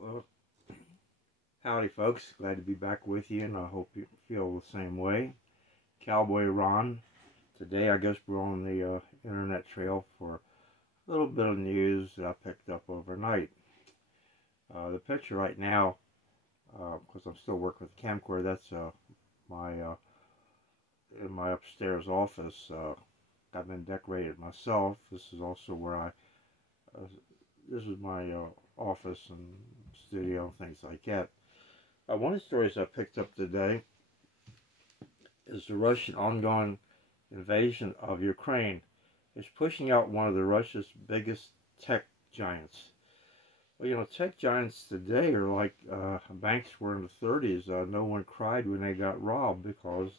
Well, howdy folks, glad to be back with you, and I hope you feel the same way. Cowboy Ron. Today I guess we're on the internet trail for a little bit of news that I picked up overnight. The picture right now, because I'm still working with the camcorder, that's my in my upstairs office. I've been decorated myself. This is also where this is my office and studio and things like that. One of the stories I picked up today is the Russian ongoing invasion of Ukraine is pushing out one of Russia's biggest tech giants. Well, you know, tech giants today are like banks were in the 30s. No one cried when they got robbed because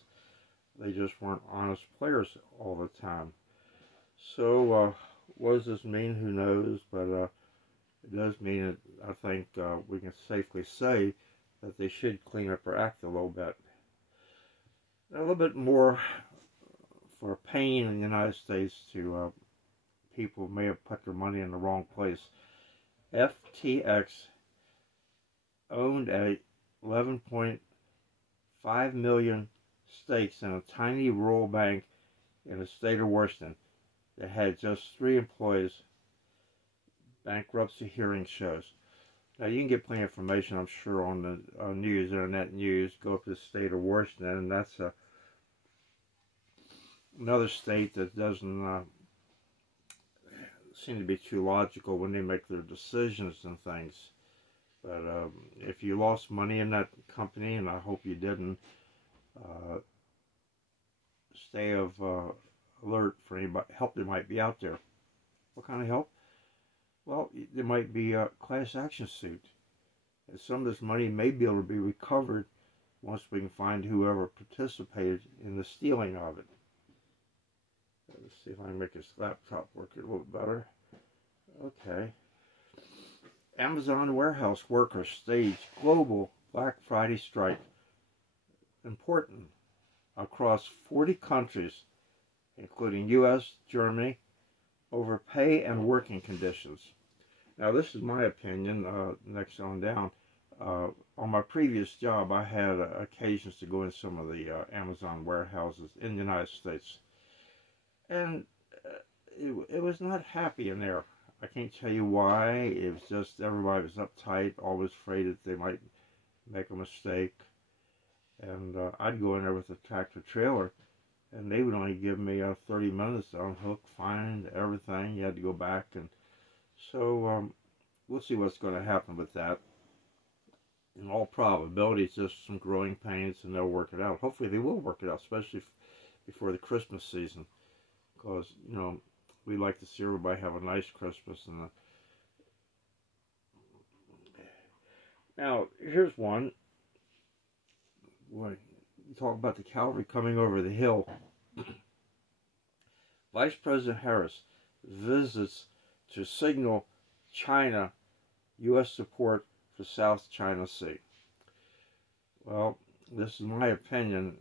they just weren't honest players all the time. So, what does this mean? Who knows? But it does mean that I think we can safely say that they should clean up their act a little bit. A little bit more for pain in the United States to people who may have put their money in the wrong place. FTX owned a 11.5 million stakes in a tiny rural bank in the state of Washington that had just 3 employees. Bankruptcy hearing shows. Now, you can get plenty of information, I'm sure, on the news, internet news. Go up to the state of Washington, and that's another state that doesn't seem to be too logical when they make their decisions and things. But if you lost money in that company, and I hope you didn't, stay alert for any help that might be out there. What kind of help? Well, there might be a class action suit. And some of this money may be able to be recovered once we can find whoever participated in the stealing of it. Let's see if I can make this laptop work a little better. Okay. Amazon warehouse workers stage global Black Friday strike. Important. Across 40 countries, including U.S., Germany, over pay and working conditions. Now, this is my opinion. Next on down, on my previous job, I had occasions to go in some of the Amazon warehouses in the United States, and it was not happy in there. I can't tell you why. It was just everybody was uptight, always afraid that they might make a mistake, and I'd go in there with a tractor trailer, and they would only give me 30 minutes to unhook, find everything. You had to go back, and so we'll see what's going to happen with that. In all probability, it's just some growing pains, and they'll work it out. Hopefully, they will work it out, especially before the Christmas season, because you know we like to see everybody have a nice Christmas. And now here's one. Boy, you talk about the cavalry coming over the hill. Vice President Harris visits to signal China U.S. support for South China Sea. Well, this is my opinion.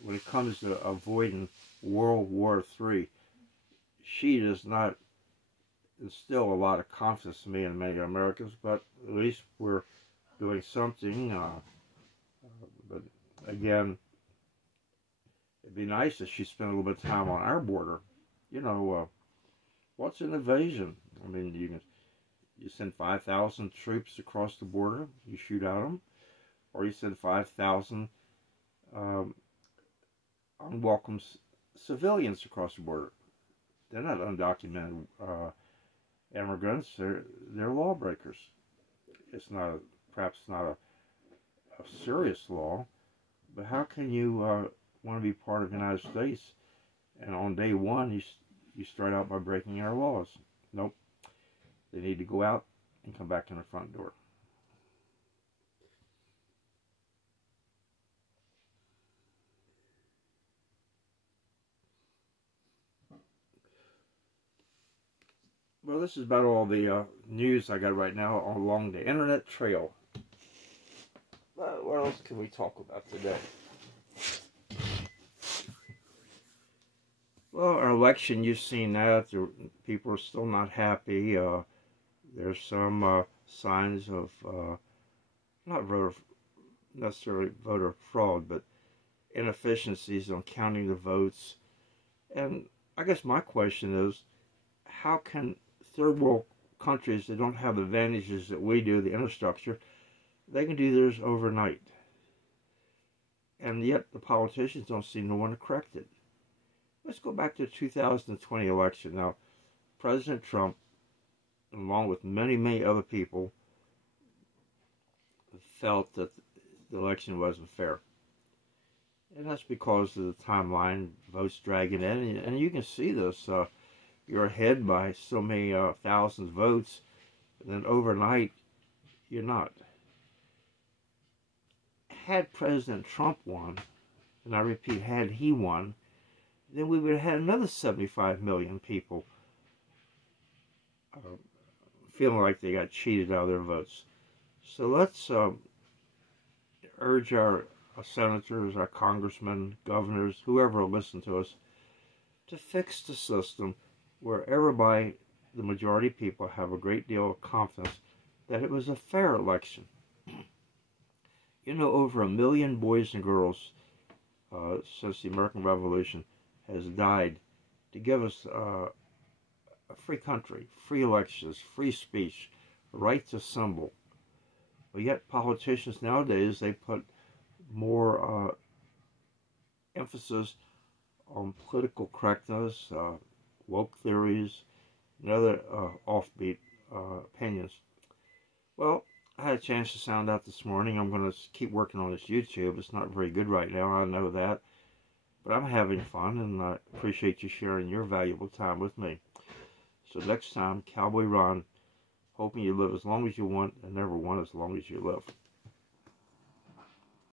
When it comes to avoiding World War III, she does not instill a lot of confidence in me and many Americans, but at least we're doing something. But again, it'd be nice if she spent a little bit of time on our border. You know, what's an invasion? I mean, you send 5,000 troops across the border, you shoot at them, or you send 5,000 unwelcome civilians across the border. They're not undocumented immigrants. They're lawbreakers. It's not perhaps not a serious law, but how can you want to be part of the United States and on day one you start out by breaking our laws? Nope. They need to go out and come back in the front door. Well, this is about all the news I got right now along the internet trail. What else can we talk about today? Well, our election, you've seen that. People are still not happy. There's some signs of not necessarily voter fraud, but inefficiencies on counting the votes. And I guess my question is, how can third world countries that don't have the advantages that we do, the infrastructure, they can do theirs overnight? And yet the politicians don't seem to want to correct it. Let's go back to the 2020 election. Now, President Trump, along with many, many other people, felt that the election wasn't fair. And that's because of the timeline, votes dragging in. And you can see this. You're ahead by so many thousands of votes, and then overnight, you're not. Had President Trump won, and I repeat, had he won, then we would have had another 75 million people feeling like they got cheated out of their votes. So let's urge our senators, our congressmen, governors, whoever will listen to us, to fix the system where everybody, the majority of people, have a great deal of confidence that it was a fair election. You know, over 1 million boys and girls since the American Revolution has died to give us a free country, free elections, free speech, right to assemble. But yet politicians nowadays, they put more emphasis on political correctness, woke theories, and other offbeat opinions. Well, I had a chance to sound out this morning. I'm going to keep working on this YouTube. It's not very good right now, I know that. But I'm having fun, and I appreciate you sharing your valuable time with me. So next time, Cowboy Ron, hoping you live as long as you want and never want as long as you live.